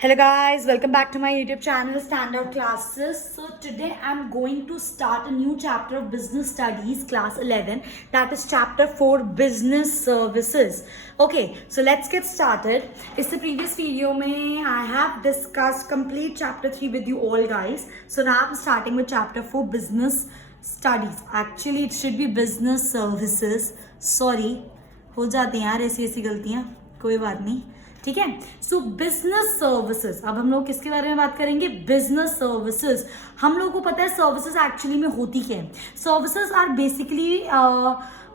Hello guys, welcome back to my YouTube channel Standout Classes. So today I'm going to start a new chapter of Business Studies class 11, that is chapter 4 Business Services. Okay, so let's get started. In the previous video I have discussed complete chapter 3 with you all guys. So now I'm starting with chapter 4 Business Studies. Actually it should be Business Services. Sorry, हो जाती हैं यार ऐसी गलतियाँ, कोई बात नहीं, ठीक है. सो बिजनेस सर्विसेज, अब हम लोग किसके बारे में बात करेंगे? Business services. हम लोगों को पता है सर्विसेज एक्चुअली में होती क्या है. Services are basically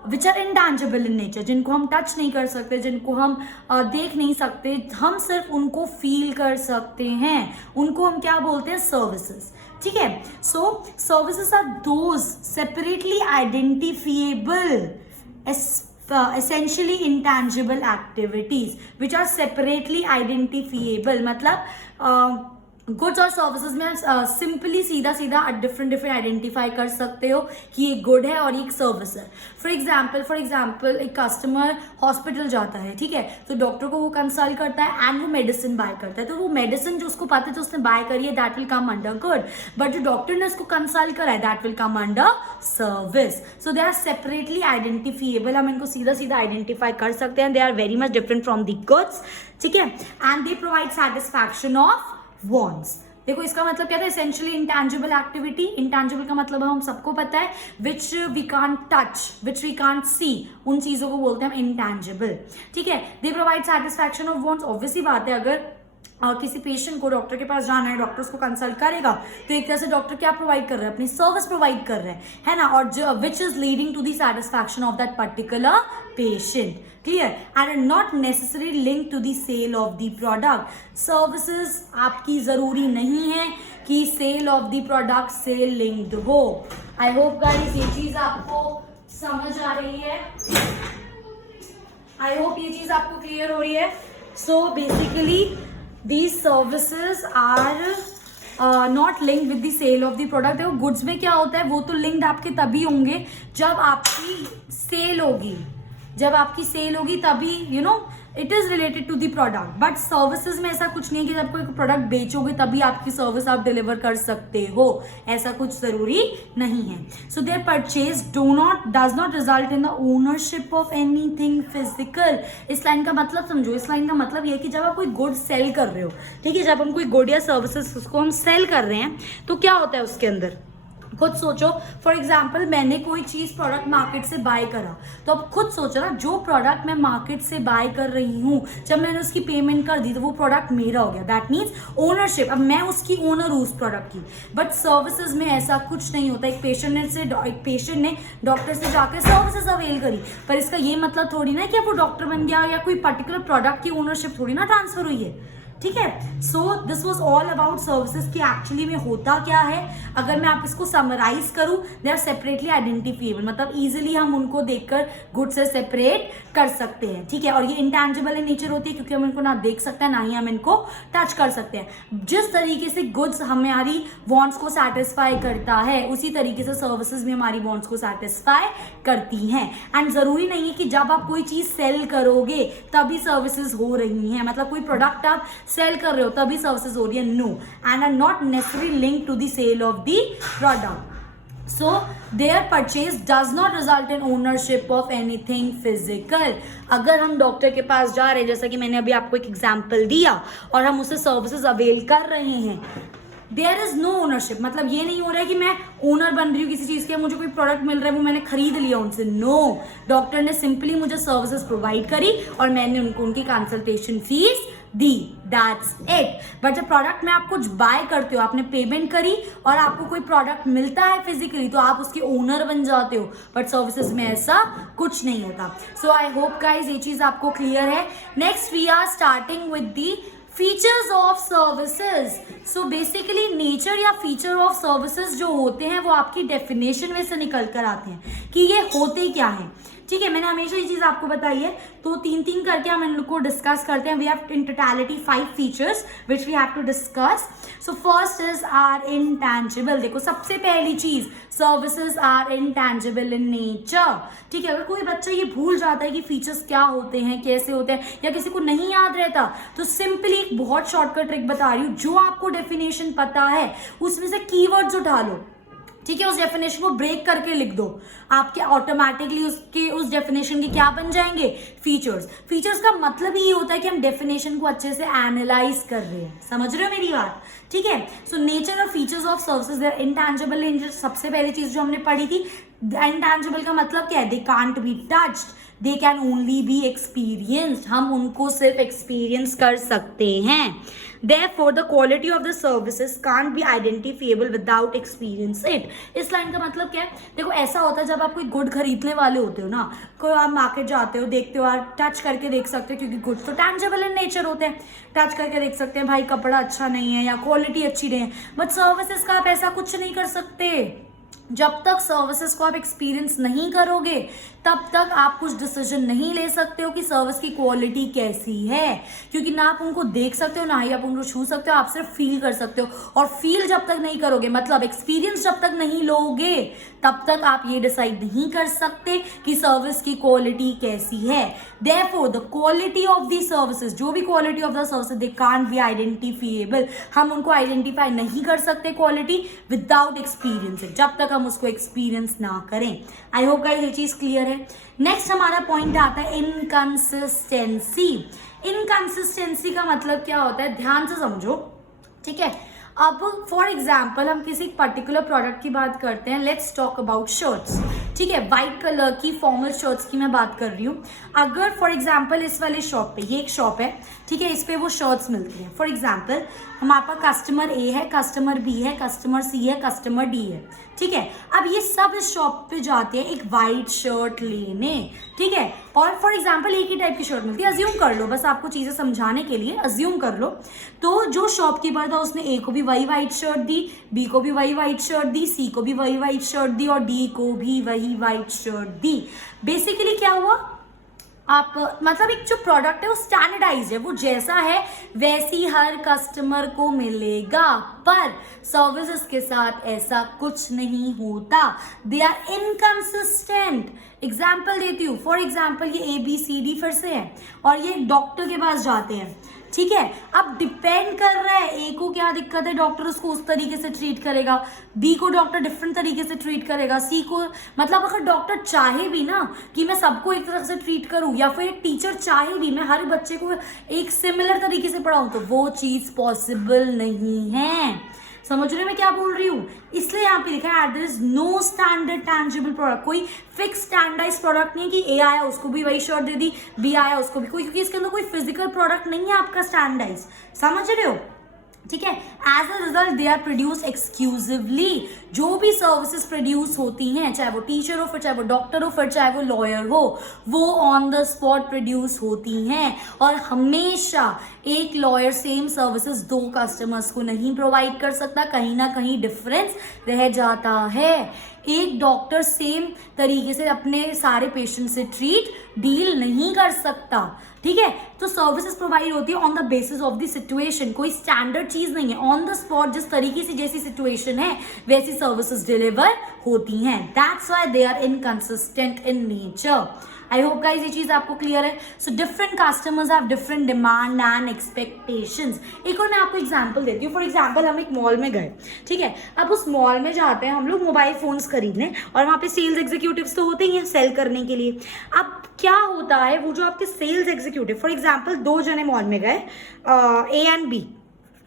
which are intangible in nature, जिनको हम टच नहीं कर सकते, जिनको हम देख नहीं सकते, हम सिर्फ उनको फील कर सकते हैं, उनको हम क्या बोलते हैं? सर्विसेज. ठीक है. So services are those separately identifiable essentially intangible activities which are separately identifiable. मतलब गुड्स और सर्विसेज में सिंपली सीधा डिफरेंट आइडेंटिफाई कर सकते हो कि ये गुड है और ये एक सर्विस है. फॉर एग्जाम्पल एक कस्टमर हॉस्पिटल जाता है, ठीक है, तो डॉक्टर को वो कंसल्ट करता है एंड वो मेडिसिन बाय करता है. तो वो मेडिसिन जो उसको पता है, जो उसने बाय करी है, that will come under good. But जो डॉक्टर ने उसको कंसल्ट करा है, that will come under service. So they are separately identifiable. हम इनको सीधा आइडेंटिफाई कर सकते हैं. They are very much different from the goods, ठीक है, and they provide satisfaction of wants. देखो इसका मतलब क्या था? Essentially intangible activity. इंटैंजिबल का मतलब हम सबको पता है, which we can't touch, which we can't see, उन चीजों को बोलते हैं हम इंटैंजिबल. ठीक है. They provide satisfaction of wants. Obviously बात है, अगर किसी पेशेंट को डॉक्टर के पास जाना है, डॉक्टर उसको कंसल्ट करेगा, तो एक तरह से डॉक्टर क्या प्रोवाइड कर रहा है? अपनी सर्विस प्रोवाइड कर रहा है ना, और which is leading to the satisfaction of that particular patient. Clear. And not necessary link to the sale of the product. Services आपकी जरूरी नहीं है कि सेल ऑफ द प्रोडक्ट से लिंक्ड हो. आई होप गाइस ये चीज आपको समझ आ रही है. आई होप ये चीज आपको क्लियर हो रही है. So basically these services are not linked with the sale of the product. देखो गुड्स में क्या होता है, वो तो लिंक्ड आपके तभी होंगे जब आपकी सेल होगी. जब आपकी सेल होगी तभी you know it is related to the product. But services में ऐसा कुछ नहीं है कि जब कोई प्रोडक्ट बेचोगे तभी आपकी सर्विस आप डिलीवर कर सकते हो. ऐसा कुछ जरूरी नहीं है. So their purchase does not result in the ownership of anything physical. इस लाइन का मतलब समझो. इस लाइन का मतलब ये कि जब आप कोई गुड सेल कर रहे हो, ठीक है, जब हम कोई गुड या सर्विसेज उसको हम सेल कर रहे हैं, तो क्या होता है उसके अंदर? खुद सोचो. फॉर एग्जाम्पल मैंने कोई चीज प्रोडक्ट मार्केट से बाय करा, तो अब खुद सोचो ना, जो प्रोडक्ट मैं मार्केट से बाय कर रही हूँ, जब मैंने उसकी पेमेंट कर दी तो वो प्रोडक्ट मेरा हो गया. That means ownership. अब मैं उसकी ओनर हूँ उस प्रोडक्ट की. बट सर्विसेज में ऐसा कुछ नहीं होता. एक पेशेंट ने डॉक्टर से जाकर सर्विसेज अवेल करी, पर इसका ये मतलब थोड़ी ना कि वो डॉक्टर बन गया या कोई पर्टिकुलर प्रोडक्ट की ओनरशिप थोड़ी ना ट्रांसफर हुई है. ठीक है. So this was all about services की एक्चुअली में होता क्या है. अगर मैं आप इसको समराइज करूं, दे आर सेपरेटली आइडेंटिफिएबल. मतलब इजीली हम उनको देखकर गुड से सेपरेट कर सकते हैं. ठीक है. और ये इंटैंजिबल इन नेचर होती है क्योंकि हम इनको ना देख सकते हैं, ना ही हम इनको टच कर सकते हैं. जिस तरीके से गुड्स हमारी वांट्स को सेटिस्फाई करता है, उसी तरीके से सर्विसेज भी हमारी वांट्स को सेटिस्फाई करती हैं. एंड जरूरी नहीं है कि जब आप कोई चीज सेल करोगे तभी सर्विसेज हो रही हैं. मतलब कोई प्रोडक्ट आप सेल कर रहे हो तभी सर्विसेज हो रही है. No. And are not necessary link to the sale of the product. So their purchase does not result in ownership of anything physical. अगर हम डॉक्टर के पास जा रहे हैं, जैसा कि मैंने अभी आपको एक एग्जांपल दिया, और हम उससे सर्विसेज अवेल कर रहे हैं, देयर इज नो ओनरशिप. मतलब ये नहीं हो रहा है कि मैं ओनर बन रही हूँ किसी चीज के, मुझे कोई प्रोडक्ट मिल रहा है वो मैंने खरीद लिया उनसे. नो. डॉक्टर ने सिंपली मुझे सर्विसेज प्रोवाइड करी और मैंने उनको उनकी consultation fees the. That's it. But जब प्रोडक्ट में आप कुछ बाय करते हो, आपने पेमेंट करी और आपको कोई प्रोडक्ट मिलता है फिजिकली, तो आप उसके ओनर बन जाते हो. बट सर्विसेज में ऐसा कुछ नहीं होता. सो आई होप गाइज ये चीज आपको क्लियर है. Next we are starting with the features of services. So basically nature या फीचर ऑफ सर्विसेज जो होते हैं वो आपकी डेफिनेशन में से निकल कर आते हैं कि ये होते क्या हैं. ठीक है, मैंने हमेशा ये चीज आपको बताई है। तो 3 करके हम इन लोग को डिस्कस करते हैं। We have in totality 5 features which we have to discuss. So first is are intangible. देखो सबसे पहली चीज, services are intangible in nature. ठीक है, अगर कोई बच्चा ये भूल जाता है कि फीचर्स क्या होते हैं, कैसे होते हैं, या किसी को नहीं याद रहता, तो सिंपली एक बहुत शॉर्टकट ट्रिक बता रही हूँ। जो आपको डेफिनेशन पता है उसमें से कीवर्ड्स उठा लो। ठीक है, उस डेफिनेशन को ब्रेक करके लिख दो, आपके ऑटोमेटिकली उसके उस डेफिनेशन के क्या बन जाएंगे, फीचर्स। फीचर्स का मतलब ये होता है कि हम डेफिनेशन को अच्छे से एनालाइज कर रहे हैं। समझ रहे हो मेरी बात? ठीक है, सो नेचर और features of services they are intangible in. सबसे पहली चीज जो हमने पढ़ी थी, इंटैंजिबल का मतलब क्या है, दे can't be touched, they can only be experienced. हम उनको सिर्फ एक्सपीरियंस कर सकते हैं। Therefore, the quality of the services can't be identifiable without experience it. इस लाइन का मतलब क्या है? देखो ऐसा होता है जब आप कोई गुड खरीदने वाले होते हो ना, कोई आप मार्केट जाते हो, देखते हो, आप टच करके देख सकते हो, क्योंकि गुड्स तो टैंजिबल इन नेचर होते हैं। टच करके देख सकते हैं भाई कपड़ा अच्छा नहीं है या क्वालिटी अच्छी नहीं है। बट सर्विसेज का आप ऐसा कुछ नहीं कर सकते। जब तक सर्विसेज को आप एक्सपीरियंस नहीं करोगे तब तक आप कुछ डिसीजन नहीं ले सकते हो कि सर्विस की क्वालिटी कैसी है, क्योंकि ना आप उनको देख सकते हो, ना ही आप उनको छू सकते हो, आप सिर्फ फील कर सकते हो। और फील जब तक नहीं करोगे, मतलब एक्सपीरियंस जब तक नहीं लोगे, तब तक आप ये डिसाइड नहीं कर सकते कि सर्विस की क्वालिटी कैसी है। Therefore, the quality of the services, जो भी quality of the services, they can't B identifiable. हम उनको आइडेंटिफाई नहीं कर सकते क्वालिटी विदाउट एक्सपीरियंस, जब तक हम उसको एक्सपीरियंस ना करें। आई होप गाइस ये चीज क्लियर है। नेक्स्ट हमारा पॉइंट आता है इनकंसिस्टेंसी। इनकंसिस्टेंसी का मतलब क्या होता है, ध्यान से समझो। ठीक है, अब फॉर एग्जाम्पल हम किसी पर्टिकुलर प्रोडक्ट की बात करते हैं। Let's talk about shirts. ठीक है, व्हाइट कलर की फॉर्मल शर्ट्स की मैं बात कर रही हूँ। अगर फॉर एग्जाम्पल इस वाले शॉप पे, ये एक शॉप है, ठीक है, इस पे वो शर्ट्स मिलती हैं। फॉर एग्जाम्पल हमारे पास कस्टमर ए है, कस्टमर बी है, कस्टमर सी है, कस्टमर डी है। ठीक है, अब ये सब इस शॉप पे जाते हैं एक वाइट शर्ट लेने। ठीक है, और फॉर एग्जाम्पल एक ही टाइप की शर्ट मिलती है। अज्यूम कर लो, बस आपको चीजें समझाने के लिए अज्यूम कर लो। तो जो शॉपकीपर था उसने ए को भी वही वाइट शर्ट दी, बी को भी वही वाइट शर्ट दी, सी को भी वही वाइट शर्ट दी, और डी को भी वही वाइट शर्ट दी। बेसिकली क्या हुआ, आप मतलब एक जो प्रोडक्ट है वो स्टैंडर्डाइज है, वो जैसा है वैसी हर कस्टमर को मिलेगा। पर सर्विसेज के साथ ऐसा कुछ नहीं होता, दे आर इनकंसिस्टेंट। एग्जाम्पल देती हूँ, फॉर एग्जाम्पल ये ABCD फिर से है और ये डॉक्टर के पास जाते हैं। ठीक है, अब डिपेंड कर रहा है ए को क्या दिक्कत है, डॉक्टर उसको उस तरीके से ट्रीट करेगा, बी को डॉक्टर डिफरेंट तरीके से ट्रीट करेगा, सी को, मतलब अगर डॉक्टर चाहे भी ना कि मैं सबको एक तरह से ट्रीट करूं, या फिर एक टीचर चाहे भी मैं हर बच्चे को एक सिमिलर तरीके से पढ़ाऊं, तो वो चीज पॉसिबल नहीं है। समझ रहे मैं क्या बोल रही हूँ? इसलिए यहाँ पे लिखा है there is no standard tangible product. कोई फिक्स स्टैंडर्डाइज प्रोडक्ट नहीं है कि ए आया उसको भी वही शर्ट दे दी, बी आया उसको भी, क्योंकि इसके अंदर कोई फिजिकल प्रोडक्ट नहीं है आपका स्टैंडर्डाइज। समझ रहे हो? ठीक है, as a result they are produce exclusively. जो भी सर्विसेज प्रोड्यूस होती हैं, चाहे वो टीचर हो, फिर चाहे वो डॉक्टर हो, फिर चाहे वो लॉयर हो, वो ऑन द स्पॉट प्रोड्यूस होती हैं। और हमेशा एक लॉयर सेम सर्विसेज 2 कस्टमर्स को नहीं प्रोवाइड कर सकता, कहीं ना कहीं डिफरेंस रह जाता है। एक डॉक्टर सेम तरीके से अपने सारे पेशेंट से डील नहीं कर सकता। ठीक है, तो सर्विसेज प्रोवाइड होती है on the basis of the situation, कोई स्टैंडर्ड चीज नहीं है। ऑन द स्पॉट जिस तरीके से जैसी सिचुएशन है वैसी सर्विसेज डिलीवर होती हैं। That's why they are inconsistent in nature. I hope guys ये चीज आपको क्लियर है। So different customers have different demand and expectations. एक और मैं आपको एग्जांपल देती हूँ। फॉर एग्जांपल हम एक मॉल में गए, ठीक है, अब उस मॉल में जाते हैं हम लोग मोबाइल फोन्स खरीदने, और वहाँ पे सेल्स एग्जीक्यूटिव्स तो होते ही हैं सेल करने के लिए। अब क्या होता है, वो जो आपके सेल्स एग्जीक्यूटिव, फॉर एग्जाम्पल 2 जने मॉल में गए, A एंड B,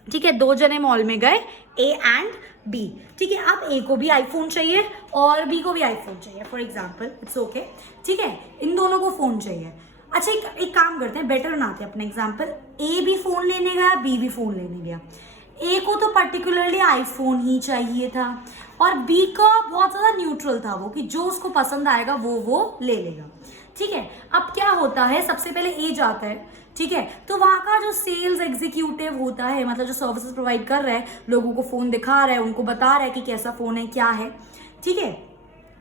ठीक है, 2 जने मॉल में गए A एंड B, ठीक है। अब A को भी आईफोन चाहिए और B को भी आईफोन चाहिए, फॉर एग्जाम्पल, इट्स ओके, ठीक है, इन दोनों को फोन चाहिए। अच्छा एक काम करते हैं, बेटर बनाते हैं अपना एग्जाम्पल। A भी फोन लेने गया, B भी फोन लेने गया। A को तो पर्टिकुलरली आईफोन ही चाहिए था और B का बहुत ज़्यादा न्यूट्रल था वो, कि जो उसको पसंद आएगा वो ले लेगा, ठीक है। अब क्या होता है, सबसे पहले A जाता है, ठीक है, तो वहाँ का जो सेल्स एग्जीक्यूटिव होता है, मतलब जो सर्विसेज प्रोवाइड कर रहा है, लोगों को फोन दिखा रहा है, उनको बता रहा है कि कैसा फोन है, क्या है, ठीक है।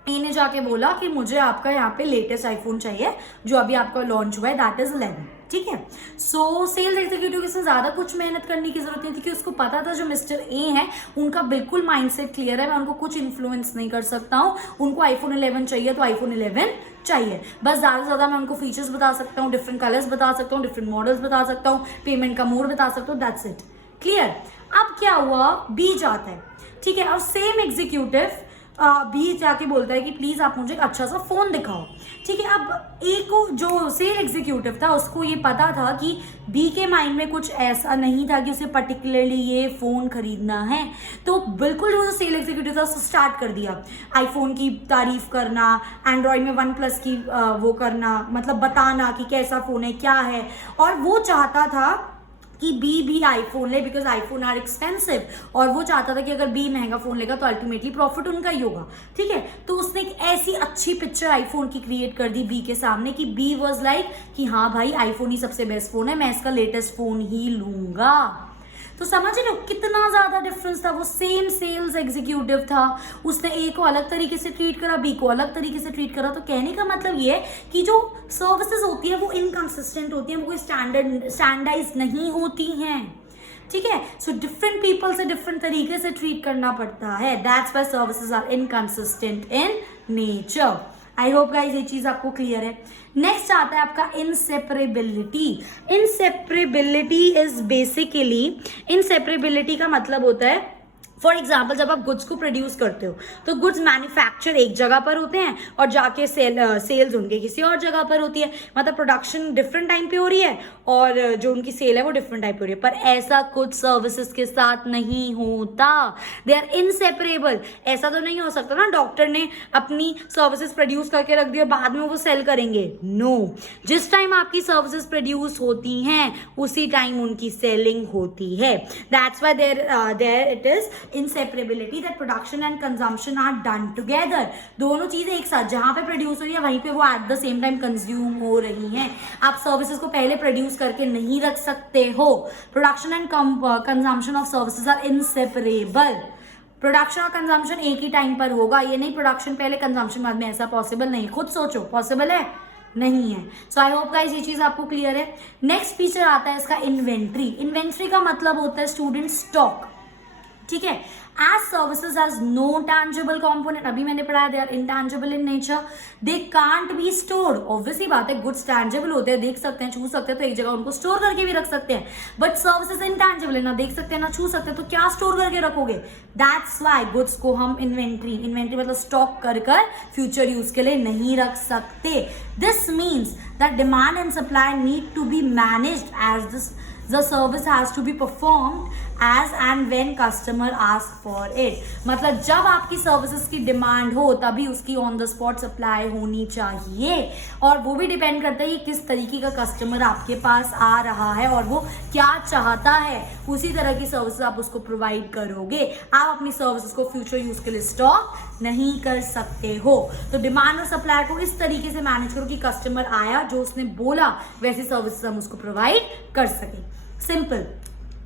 ए ने जाके बोला कि मुझे आपका यहाँ पे लेटेस्ट आईफोन चाहिए जो अभी आपका लॉन्च हुआ है, दैट इज 11, ठीक है। सो सेल्स एग्जीक्यूटिव के साथ ज्यादा कुछ मेहनत करने की जरूरत नहीं थी, कि उसको पता था जो मिस्टर ए है उनका बिल्कुल माइंडसेट क्लियर है, मैं उनको कुछ इन्फ्लुएंस नहीं कर सकता हूँ, उनको आईफोन 11 चाहिए तो आईफोन 11 चाहिए, बस ज्यादा से ज्यादा मैं उनको फीचर्स बता सकता हूँ, डिफरेंट कलर्स बता सकता हूँ, डिफरेंट मॉडल्स बता सकता हूँ, पेमेंट का मोड बता सकता हूँ, दैट्स इट, क्लियर। अब क्या हुआ, बी जाता है, ठीक है, और सेम एग्जीक्यूटिव बी जाके बोलता है कि प्लीज आप मुझे एक अच्छा सा फोन दिखाओ, ठीक है। अब ए को जो सेल एग्जीक्यूटिव था उसको ये पता था कि बी के माइंड में कुछ ऐसा नहीं था कि उसे पर्टिकुलरली ये फोन खरीदना है, तो बिल्कुल वो जो सेल एग्जीक्यूटिव था उसको स्टार्ट कर दिया आईफोन की तारीफ करना, एंड्रॉइड में OnePlus की वो करना, मतलब बताना कि कैसा फोन है क्या है, और वो चाहता था कि बी भी आईफोन ले, बिकॉज आईफोन आर एक्सपेंसिव, और वो चाहता था कि अगर बी महंगा फोन लेगा तो अल्टीमेटली प्रॉफिट उनका ही होगा, ठीक है। तो उसने एक ऐसी अच्छी पिक्चर आईफोन की क्रिएट कर दी बी के सामने कि बी वाज लाइक कि हाँ भाई आईफोन ही सबसे बेस्ट फोन है, मैं इसका लेटेस्ट फोन ही लूंगा। तो समझ लो कितना ज्यादा डिफरेंस था, वो सेम सेल्स एग्जीक्यूटिव था, उसने ए को अलग तरीके से ट्रीट करा, बी को अलग तरीके से ट्रीट करा। तो कहने का मतलब ये कि जो सर्विसेज होती है वो इनकंसिस्टेंट होती है, वो कोई स्टैंडर्डाइज नहीं होती हैं, ठीक है। सो डिफरेंट पीपल से डिफरेंट तरीके से ट्रीट करना पड़ता है, that's why services are inconsistent in nature. I hope guys ये चीज आपको क्लियर है। नेक्स्ट आता है आपका inseparability. Inseparability is basically, inseparability का मतलब होता है फॉर एग्जाम्पल जब आप गुड्स को प्रोड्यूस करते हो तो गुड्स मैन्युफैक्चर एक जगह पर होते हैं और जाके सेल्स उनके किसी और जगह पर होती है, मतलब प्रोडक्शन डिफरेंट टाइम पे हो रही है और जो उनकी सेल है वो डिफरेंट टाइम पे हो रही है, पर ऐसा कुछ सर्विसेज के साथ नहीं होता, दे आर इनसेपरेबल। ऐसा तो नहीं हो सकता ना डॉक्टर ने अपनी सर्विसेज प्रोड्यूस करके रख दी और बाद में वो सेल करेंगे, नो। जिस टाइम आपकी सर्विसेज प्रोड्यूस होती हैं उसी टाइम उनकी सेलिंग होती है, that's why there it is inseparability, that production and consumption are done together। दोनों चीजें एक साथ, जहां पे प्रोड्यूस हो रही है वहीं पे वो at the same time consume हो रही हैं। आप सर्विसेज को पहले प्रोड्यूस करके नहीं रख सकते हो। Production and consumption of services are inseparable. Production और कंजम्पशन एक ही टाइम पर होगा, ये नहीं प्रोडक्शन पहले कंजम्पशन बाद में, ऐसा पॉसिबल नहीं। खुद सोचो, पॉसिबल है? नहीं है। सो आई होप गाइस ये चीज आपको क्लियर है। नेक्स्ट फीचर आता है इसका इन्वेंट्री। इन्वेंट्री का मतलब होता है स्टूडेंट स्टॉक, ठीक है। As services has no tangible component, अभी मैंने पढ़ाया they are intangible in nature, they can't be stored. Obviously बात है, गुड्स टैंजिबल होते हैं, देख सकते हैं, छू सकते हैं, तो एक जगह उनको स्टोर करके भी रख सकते हैं, बट सर्विसेज इंटैंजिबल है, ना देख सकते हैं ना छू सकते हैं, तो क्या स्टोर करके रखोगे? दैट्स व्हाई गुड्स को हम इन्वेंट्री मतलब स्टॉक कर फ्यूचर यूज के लिए नहीं रख सकते। This means that demand and supply need to be managed as this the service has to be performed as and when customer ask for it। मतलब जब आपकी सर्विसेज की डिमांड हो तभी उसकी ऑन द स्पॉट सप्लाई होनी चाहिए, और वो भी डिपेंड करता है कि किस तरीके का कस्टमर आपके पास आ रहा है और वो क्या चाहता है, उसी तरह की सर्विसेज आप उसको प्रोवाइड करोगे। आप अपनी सर्विसेज को फ्यूचर यूज के लिए स्टॉक नहीं कर सकते हो। तो डिमांड और सप्लाई को इस तरीके से मैनेज करो कि कस्टमर आया, जो उसने बोला वैसी सर्विसेज हम उसको प्रोवाइड कर सके। सिंपल।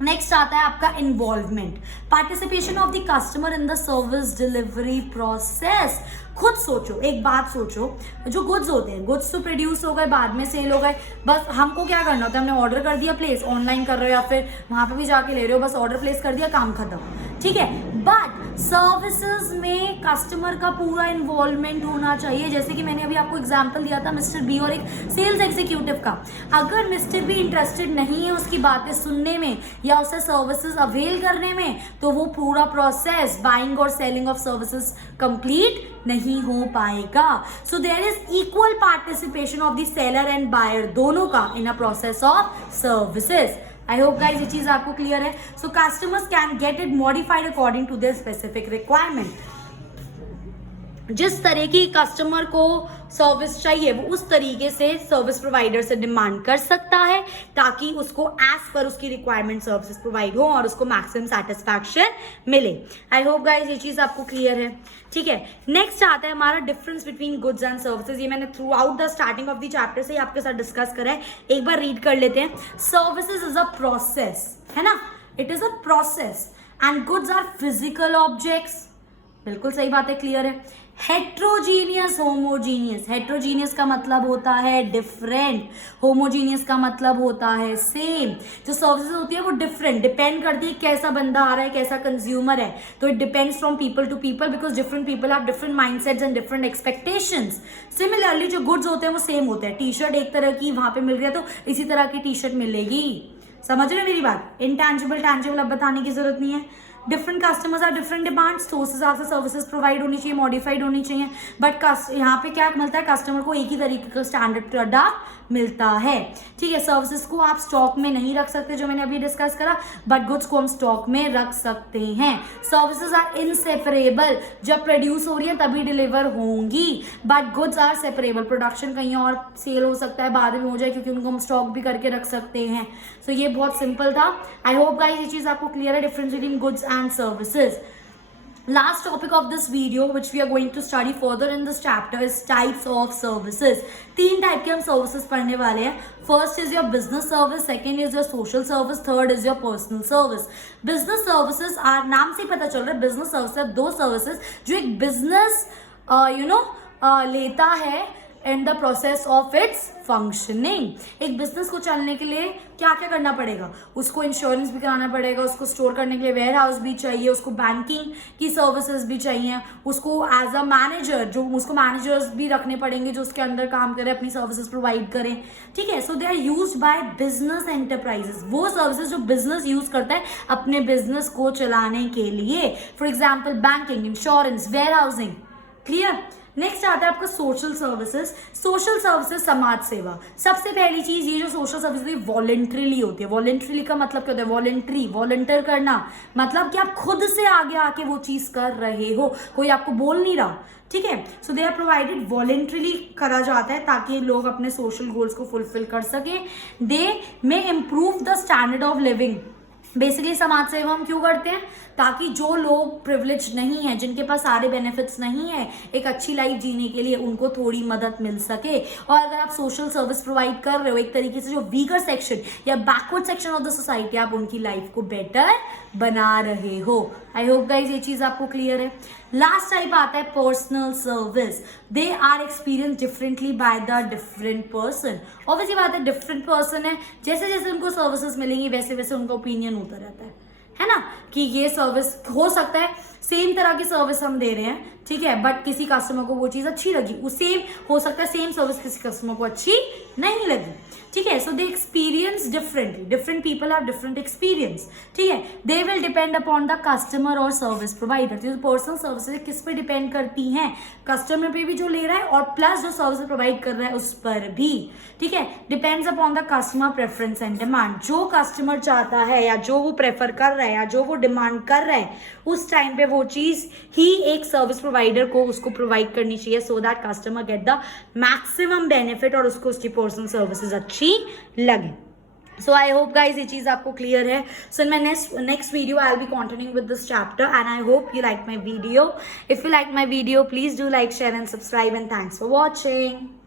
नेक्स्ट आता है आपका involvement, participation of the customer in the service delivery process. खुद सोचो, एक बात सोचो, जो गुड्स होते हैं, गुड्स तो प्रोड्यूस हो गए, बाद में सेल हो गए, बस हमको क्या करना होता है, हमने ऑर्डर कर दिया प्लेस, ऑनलाइन कर रहे हो या फिर वहां पे भी जाके ले रहे हो, बस ऑर्डर प्लेस कर दिया, काम खत्म, ठीक है। बट सर्विसेज में कस्टमर का पूरा इन्वॉल्वमेंट होना चाहिए। जैसे कि मैंने अभी आपको एग्जांपल दिया था मिस्टर बी और एक सेल्स एग्जीक्यूटिव का, अगर मिस्टर बी इंटरेस्टेड नहीं है उसकी बातें सुनने में या उसे सर्विसेज अवेल करने में, तो वो पूरा प्रोसेस बाइंग और सेलिंग ऑफ सर्विसेज कंप्लीट नहीं हो पाएगा। So there is equal participation of the seller and buyer, दोनों का, in a process of services. I hope guys ये चीज आपको क्लियर है। So customers can get it modified according to their specific requirement. जिस तरह की कस्टमर को सर्विस चाहिए वो उस तरीके से सर्विस प्रोवाइडर से डिमांड कर सकता है, ताकि उसको एज पर उसकी रिक्वायरमेंट सर्विसेज प्रोवाइड हो और उसको मैक्सिमम सेटिस्फैक्शन मिले। आई होप गाइज ये चीज आपको क्लियर है, ठीक है। नेक्स्ट आता है हमारा difference between goods and services. ये मैंने through out the starting of the chapter से आपके साथ डिस्कस करा है, एक बार रीड कर लेते हैं। सर्विसेज इज अ प्रोसेस, है ना, it is a process, and goods are physical objects. बिल्कुल सही बात है, क्लियर है। Heterogeneous, homogeneous. हेट्रोजीनियस का मतलब होता है डिफरेंट, होमोजीनियस का मतलब होता है सेम। जो सर्विसेज होती है वो डिफरेंट, डिपेंड करती है कैसा बंदा आ रहा है, कैसा कंज्यूमर है। तो it depends from people to people, because different people have different mindsets and different expectations. Similarly जो गुड्स होते हैं वो सेम होते हैं। टी शर्ट एक तरह की वहां पे मिल रही है तो इसी तरह की टी शर्ट मिलेगी। समझ रहे हो मेरी बात? इंटैंजिबल टैंजिबल अब बताने की जरूरत नहीं है। Different customers are different demands, तो उस हिसाब से सर्विसेज प्रोवाइड होनी चाहिए, मॉडिफाइड होनी चाहिए। बट यहाँ पे क्या मिलता है, कस्टमर को एक ही तरीके का स्टैंडर्ड प्रोडक्ट मिलता है। ठीक है, सर्विसेज को आप स्टॉक में नहीं रख सकते जो मैंने अभी डिस्कस करा, बट गुड्स को हम स्टॉक में रख सकते हैं। सर्विसेज आर इनसेपरेबल, जब प्रोड्यूस हो रही है तभी डिलीवर होंगी, but goods are separable. Production कहीं और सेल हो सकता है, बाद में हो जाए, क्योंकि उनको हम स्टॉक भी करके रख सकते हैं। सो ये बहुत सिंपल था। आई होप गाइस ये चीज आपको क्लियर है, difference between goods and services. Last topic of this video which we are going to study further in this chapter is types of services. 3 type के हम सर्विसेज पढ़ने वाले हैं। First is your business service, second is your social service, third is your personal service. Business services are, नाम से ही पता चल रहा है बिजनेस सर्विस है, 2 सर्विसेज जो एक बिजनेस लेता है in the process of its functioning. एक बिजनेस को चलने के लिए क्या क्या करना पड़ेगा, उसको इंश्योरेंस भी कराना पड़ेगा, उसको स्टोर करने के लिए वेयर हाउस भी चाहिए, उसको बैंकिंग की सर्विसेज भी चाहिए, उसको एज अ मैनेजर जो उसको मैनेजर्स भी रखने पड़ेंगे जो उसके अंडर काम करें, अपनी सर्विसेज प्रोवाइड करें। ठीक है, so they are used by business enterprises, वो सर्विसेज जो बिजनेस यूज करता है अपने बिजनेस को चलाने के लिए। For example banking, insurance, warehousing. Clear? Next आता है आपका सोशल सर्विसेज। सोशल सर्विसेज समाज सेवा। सबसे पहली चीज, ये जो सोशल सर्विस वॉलेंट्रीली होती है। वॉलेंट्रीली का मतलब क्या होता है? वॉलेंट्री, वॉलंटियर करना, मतलब कि आप खुद से आगे आके वो चीज कर रहे हो, कोई आपको बोल नहीं रहा। ठीक है, so they are provided, voluntarily करा जाता है ताकि लोग अपने सोशल गोल्स को फुलफिल कर सके। They may improve the standard of living. Basically समाज सेवा हम क्यों करते हैं? ताकि जो लोग प्रिविलेज नहीं है, जिनके पास सारे बेनिफिट्स नहीं है एक अच्छी लाइफ जीने के लिए, उनको थोड़ी मदद मिल सके। और अगर आप सोशल सर्विस प्रोवाइड कर रहे हो, एक तरीके से जो वीकर सेक्शन या backward section of the society, आप उनकी लाइफ को बेटर बना रहे हो। आई होप गाइज ये चीज आपको क्लियर है। लास्ट टाइप आता है personal service. They are experience differently by the different person. Obviously बात है, डिफरेंट पर्सन है, जैसे जैसे उनको सर्विसेज मिलेंगी वैसे वैसे उनका ओपिनियन होता रहता है ना, कि ये सर्विस हो सकता है सेम तरह की सर्विस हम दे रहे हैं, ठीक है, बट किसी कस्टमर को वो चीज अच्छी लगी, वो सेम हो सकता है सेम सर्विस किसी कस्टमर को अच्छी नहीं लगी। ठीक है, so they experience differently, different people have different experience. ठीक है, they will depend upon the customer और सर्विस प्रोवाइडर। तो पर्सनल सर्विसेज किस पे डिपेंड करती हैं? कस्टमर पे भी जो ले रहा है और प्लस जो सर्विस प्रोवाइड कर रहा है उस पर भी। ठीक है, depends upon the customer preference and demand. जो कस्टमर चाहता है या जो वो प्रेफर कर रहा है या जो वो डिमांड कर रहा है उस टाइम पे वो चीज ही एक सर्विस प्रोवाइडर को उसको प्रोवाइड करनी चाहिए, so that customer get the maximum benefit और उसको उसकी पर्सनल सर्विसेज अच्छी लगे। So I hope guys ये चीज आपको क्लियर है। So in my next video I'll be continuing with this chapter and I hope you like my video. If you like my video please do like, share and subscribe and thanks for watching.